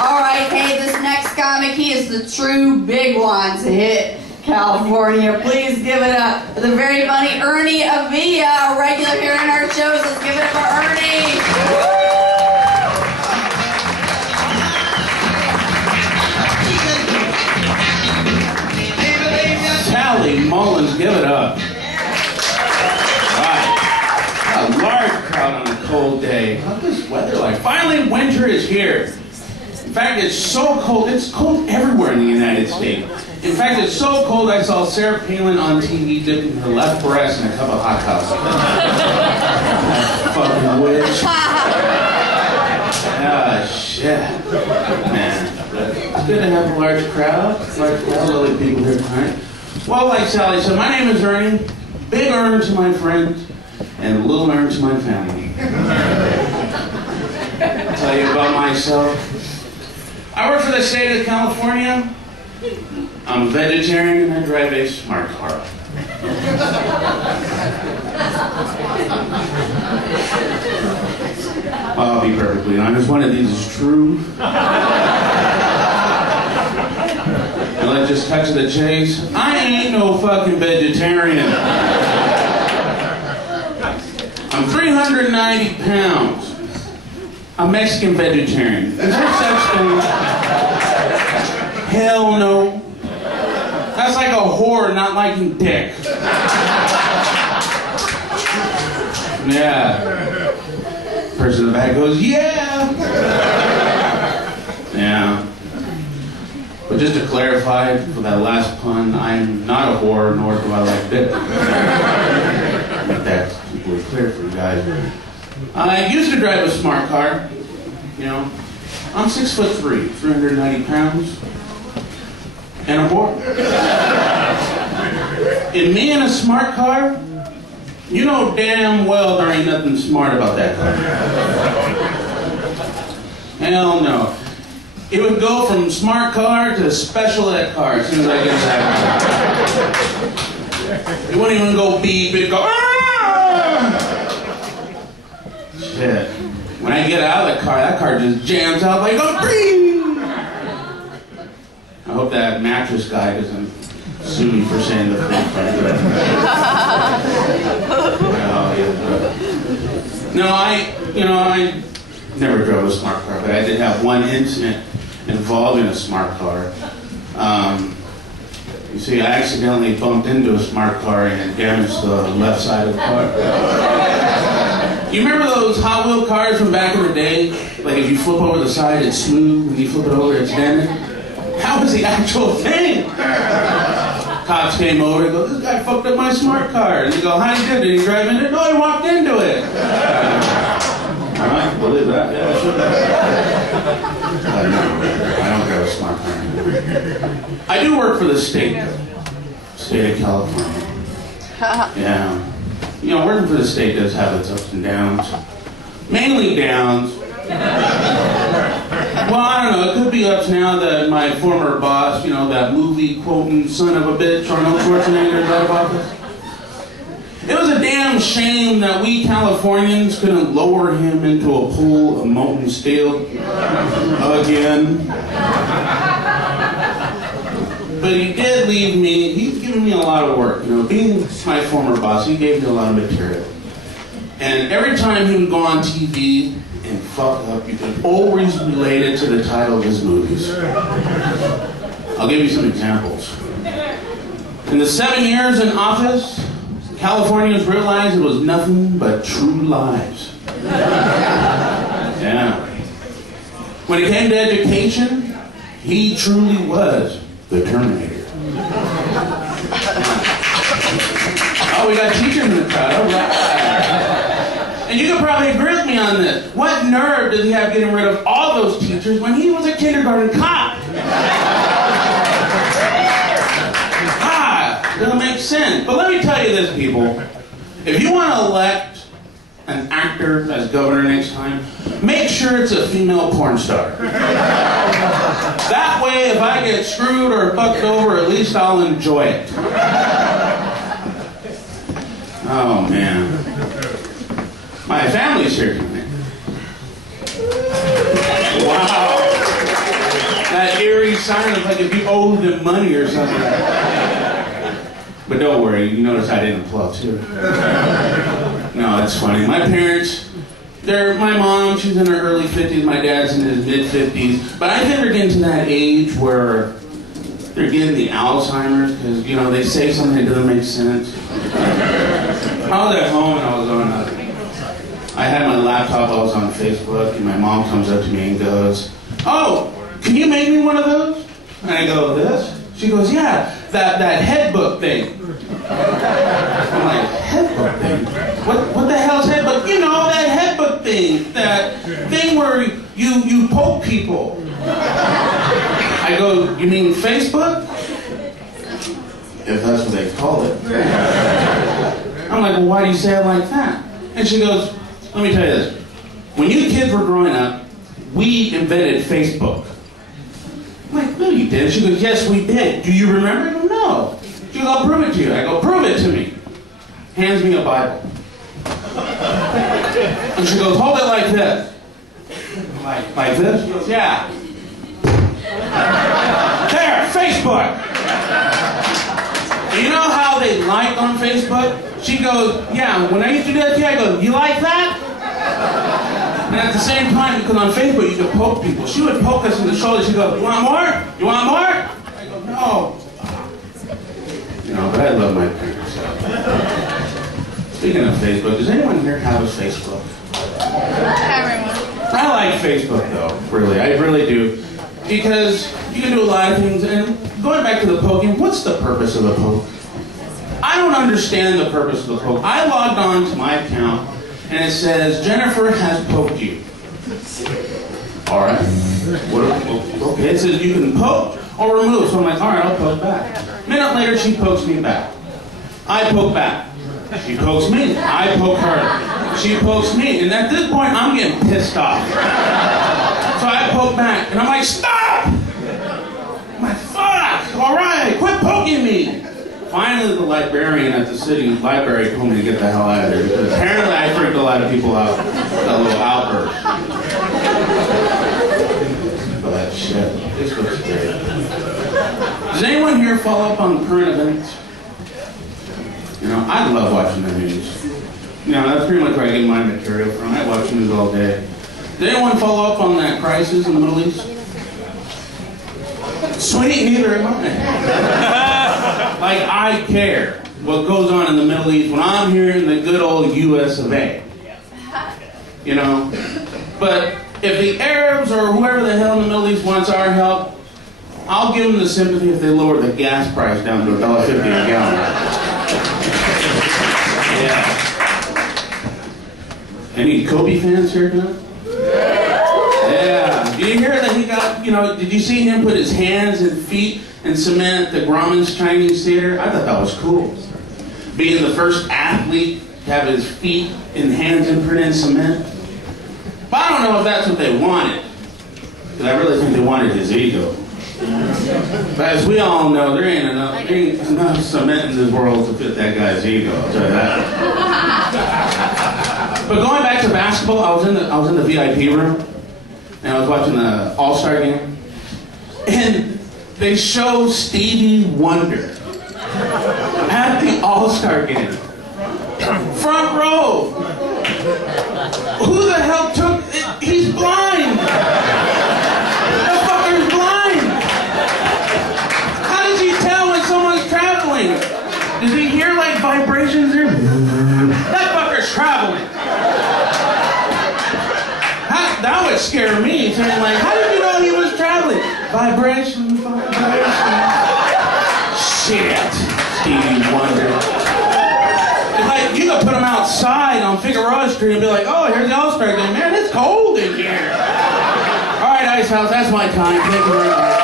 Alright, hey, this next comic, he is the true big one to hit California. Please give it up for the very funny Ernie Avilla, a regular here in our shows. Let's give it up for Ernie. Sally Mullins, give it up. Right. A large crowd on a cold day. What's this weather like? Finally, winter is here. In fact, it's so cold. It's cold everywhere in the United States. In fact, it's so cold I saw Sarah Palin on TV dipping her left breast in a cup of hot coffee. Fucking witch. Ah, shit. Man. It's good to have a large crowd. Lovely people here tonight. Well, like Sally said, my name is Ernie. Byg Ern to my friends, and Little Ern to my family. I'll tell you about myself. I work for the state of California. I'm a vegetarian and I drive a smart car. I'll be perfectly honest, one of these is true. And let's just cut to the chase. I ain't no fucking vegetarian. I'm 390 pounds. A Mexican vegetarian. Is there such thing? Hell no. That's like a whore not liking dick. Yeah. Person in the back goes, yeah. Yeah. But just to clarify for that last pun, I'm not a whore, nor do I like dick. Make that completely clear for you guys. I used to drive a smart car. You know, I'm 6'3", 390 pounds, and a whore. And me in a smart car, you know damn well there ain't nothing smart about that car. Hell no. It would go from smart car to special ed car as soon as I get that. It wouldn't even go beep, it'd go, ah! Shit. When I get out of the car, that car just jams out like a breeze. I hope that mattress guy doesn't sue me for saying the thing. No, I never drove a smart car, but I did have one incident involving a smart car. You see, I accidentally bumped into a smart car and damaged the left side of the car. You remember those Hot Wheel cars from back in the day? Like if you flip over the side, it's smooth. When you flip it over, it's dented. That was the actual thing. Cops came over and go, this guy fucked up my smart car. And they go, how did he do it? Did he drive into it? No, he walked into it. I might believe that. Yeah, sure. I don't drive a smart car anymore. I do work for the state of California. Yeah. You know, working for the state does have its ups and downs. Mainly downs. Well, I don't know, it could be ups now that my former boss, you know, that movie quoting son of a bitch, Arnold Schwarzenegger, is out of office. It was a damn shame that we Californians couldn't lower him into a pool of molten steel again. But he did leave me, he's given me a lot of work. You know, being my former boss, he gave me a lot of material. And every time he would go on TV and fuck up, you could always relate it to the title of his movies. I'll give you some examples. In the 7 years in office, Californians realized it was nothing but true lies. Yeah. When it came to education, he truly was the Terminator. Oh, we got teachers in the crowd. All right. And you could probably agree with me on this. What nerve does he have getting rid of all those teachers when he was a kindergarten cop? Doesn't make sense. But let me tell you this, people. If you want to elect an actor as governor next time, make sure it's a female porn star. That way, if I get screwed or fucked over, at least I'll enjoy it. Oh, man. My family's here tonight. Wow. sign of like if you owe them money or something. But don't worry, you notice I didn't applaud too. No, that's funny. My parents, my mom, she's in her early 50s, my dad's in his mid-50s. But I think they're getting to that age where they're getting the Alzheimer's because, you know, they say something that doesn't make sense. I was at home and I was on, I had my laptop, I was on Facebook, and my mom comes up to me and goes, "Oh, can you make me one of those?" And I go, "This?" She goes, "Yeah, that head book thing." I'm like, "Head book thing? What the hell's head book?" "You know, that head book thing, that thing where you poke people." I go, "You mean Facebook?" "If that's what they call it." I'm like, "Well, why do you say it like that?" And she goes, "Let me tell you this. When you kids were growing up, we invented Facebook." I'm like, "No, you didn't." She goes, "Yes, we did. Do you remember?" I go, "No." She goes, "I'll prove it to you." I go, "Prove it to me." Hands me a Bible. And she goes, "Hold it like this." Like this? She goes, "Yeah." There, Facebook. You know how they like on Facebook? She goes, "Yeah, when I used to do that to you," I go, "You like that?" And at the same time, because on Facebook you could poke people, she would poke us in the shoulder. She'd go, "You want more? You want more?" I go, "No." You know, but I love my parents. Speaking of Facebook, does anyone here have a Facebook? Everyone. I like Facebook though, really. I really do. Because you can do a lot of things, and going back to the poking, what's the purpose of the poke? I don't understand the purpose of the poke. I logged on to my account, and it says, "Jennifer has poked you." All right. Okay, it says you can poke or remove. So I'm like, all right, I'll poke back. A minute later, she pokes me back. I poke back. She pokes me. I poke her. She pokes me. And at this point, I'm getting pissed off. So I poke back, and I'm like, "Stop!" I'm like, "Fuck! All right, quit poking me." Finally, the librarian at the city library told me to get the hell out of there because apparently I freaked a lot of people out. That little outburst. But shit, this looks great. Does anyone here follow up on current events? You know, I love watching the news. You know, that's pretty much where I get my material from. I watch news all day. Did anyone follow up on that crisis in the Middle East? Sweet, neither am I. Like, I care what goes on in the Middle East when I'm here in the good old US of A. You know? But if the Arabs or whoever the hell in the Middle East wants our help, I'll give them the sympathy if they lower the gas price down to $1.50 a gallon. Yeah. Any Kobe fans here tonight? Yeah. Did you hear that he got, you know, did you see him put his hands and feet in cement at the Grauman's Chinese Theater? I thought that was cool. Being the first athlete to have his feet and hands imprinted in cement. But I don't know if that's what they wanted. Because I really think they wanted his ego. But as we all know, there ain't enough cement in this world to fit that guy's ego, I'll tell you that. But going back to basketball, I was in the VIP room, and I was watching the All-Star game, and they show Stevie Wonder at the All-Star game. Front row. Who the hell took it? He's blind. The fucker's blind. How does he tell when someone's traveling? Does he hear like vibrations or? That fucker's traveling. That would scare me, saying like, how did you know he was traveling? Vibration, vibration. Shit, Stevie Wonder. It's like, you could put him outside on Figueroa Street and be like, oh, here's the All-Star game. Man, it's cold in here. All right, Ice House, that's my time. Thank you very much.